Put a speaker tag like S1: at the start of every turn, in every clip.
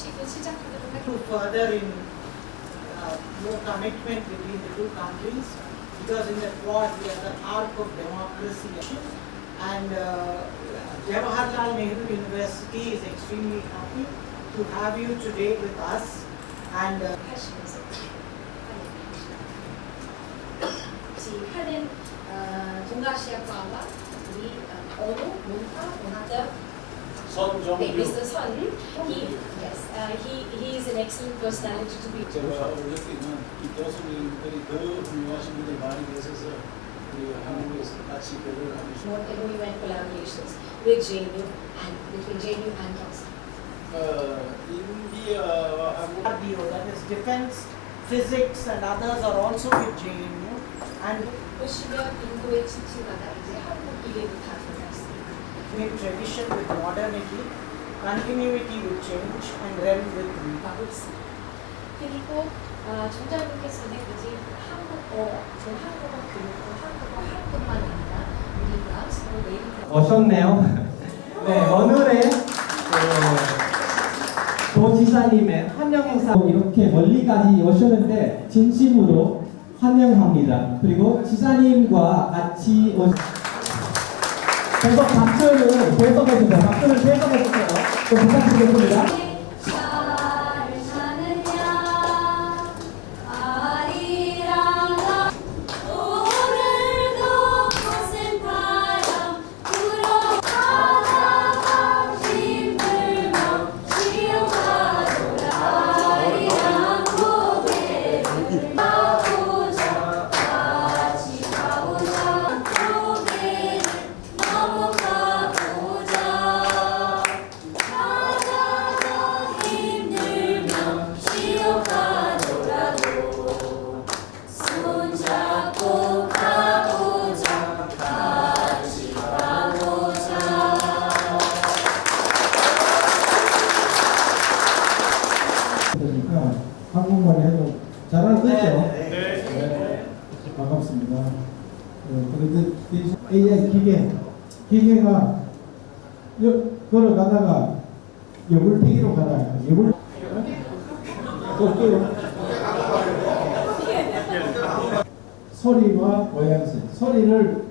S1: She was to further in uh, more commitment between the two countries because in the Quad we are the arc of democracy and uh, Jawaharlal Nehru University is extremely happy to have you today with us. And uh,
S2: Helen uh, Tunga Shiakawa, the uh, Oro Munka, one 아과와 우리 어, 언어, 문화, 문화적 네,
S3: 선정규
S2: Mr. Son, he, yes, uh, he, he is an excellent personality to be.
S3: 제가 어저께는 이 교수님들이 더 훌륭하신 분들이 많이 계셔서 우리 한국에서 같이 교류를 하고 있습니다.
S2: more MOU and collaborations with JNU and between JNU and Kansas.
S3: 어, 인디아와 한국
S1: RDO, that is Defense, Physics and others are also with JNU. And
S2: 보시면 인도의 지치가가 이제 한국
S1: with tradition with modernity, continuity with change and realm with
S2: 있습니다. 그리고 어, 총장님께서는 이제 한국어, 그 한국어 교육도 한국어 한국만 아니라 우리가 서로 내일과
S4: 오셨네요. 네, 오늘의 그 도지사님의 환영 행사 이렇게 멀리까지 오셨는데 진심으로 환영합니다. 그리고 지사님과 같이 오 계속 박수를 계속해주세요. 박수를 계속해주세요. 좀 부탁드리겠습니다.
S5: 한국말 해도 잘하겠죠? 네. 반갑습니다. 어, 그런데 이 AI 기계, 기계가 여, 걸어가다가 여불태기로 가다가 여불 또 소리와 모양새, 소리를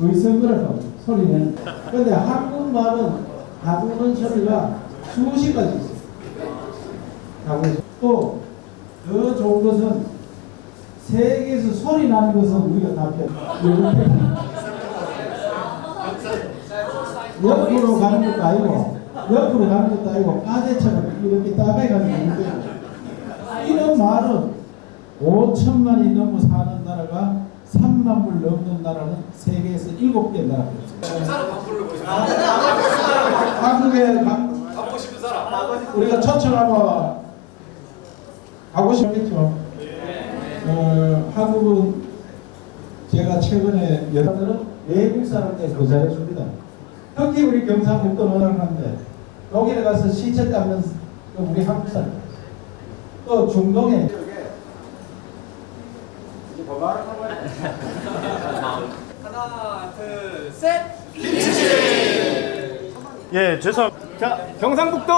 S5: 의성을 하고 소리는 근데 한국말은 다루는 소리가 수십 가지 있어요. 하고 또 더 좋은 것은 세계에서 소리 나는 것은 우리가 다 펴. 옆으로 가는 것도 아니고 옆으로 가는 것도 아니고 까제처럼 이렇게 따라가는 건데 이런 말은 5천만이 넘어 사는 나라가 3만 불 넘는 나라는 세계에서 7개 나라가 있어요. 한국에 가,
S6: 가보고 싶은 사람.
S5: 우리가 초청하면 가고 싶겠죠. 어, 한국은 제가 최근에 여러분들은 외국 사람들 더 잘해줍니다. 특히 우리 경상북도 노력하는데 독일에 가서 시체 닦는 또 우리 한국 사람. 또 중동에
S6: 하나, 둘, 셋.
S7: 예, 죄송. 자, 경상북도.